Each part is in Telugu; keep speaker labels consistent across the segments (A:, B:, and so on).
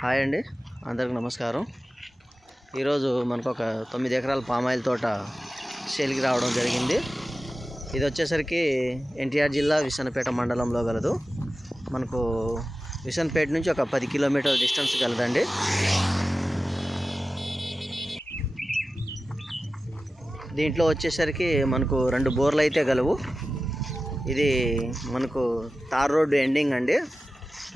A: హాయ్ అండి. అందరికి నమస్కారం. ఈరోజు మనకు ఒక తొమ్మిది ఎకరాల పామాయిల్ తోట సేల్కి రావడం జరిగింది. ఇది వచ్చేసరికి ఎన్టీఆర్ జిల్లా విసనపేట మండలంలో గలదు. మనకు విసనపేట నుంచి ఒక పది కిలోమీటర్ల డిస్టెన్స్ కలదండి దీంట్లో వచ్చేసరికి మనకు రెండు బోర్లు అయితే గలవు. ఇది మనకు తార్ రోడ్డు ఎండింగ్ అండి.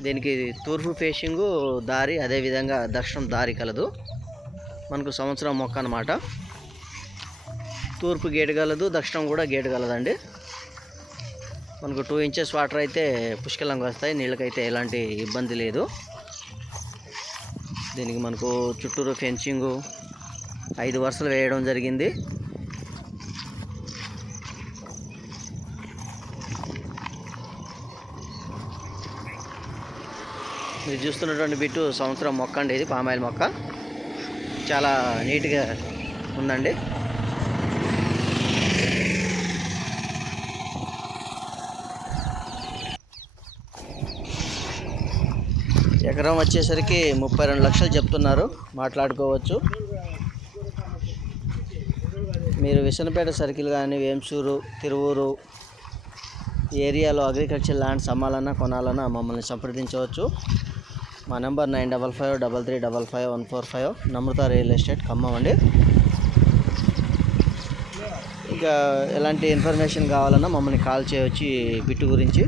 A: దీనికి తూర్పు ఫేషింగు దారి అదేవిధంగా దక్షిణం దారి కలదు. మనకు సంవత్సరం మొక్క అనమాట తూర్పు గేటు కలదు దక్షిణం కూడా గేటు కలదండి. మనకు టూ ఇంచెస్ వాటర్ అయితే పుష్కలంగా వస్తాయి నీళ్ళకైతే ఎలాంటి ఇబ్బంది లేదు. దీనికి మనకు చుట్టూరు ఫెన్సింగు ఐదు వరుసలు వేయడం జరిగింది. మీరు చూస్తున్నటువంటి బిట్టు సంవత్సరం మొక్క అండి ఇది పామాయిల్ మొక్క. చాలా నీట్గా ఉందండి. ఎకరం వచ్చేసరికి ముప్పై రెండు లక్షలు చెప్తున్నారు మాట్లాడుకోవచ్చు. మీరు విసనపేట సర్కిల్ కానీ వేంసూరు తిరువూరు ఏరియాలో అగ్రికల్చర్ ల్యాండ్స్ అమ్మాలన్నా కొనాలన్నా మమ్మల్ని సంప్రదించవచ్చు. మా number nine double five double three double five one four five. Namrata real estate. Khammam అండి ఇంకా ఎలాంటి ఇన్ఫర్మేషన్ కావాలన్నా మమ్మల్ని కాల్ చేయవచ్చు బిట్టు గురించి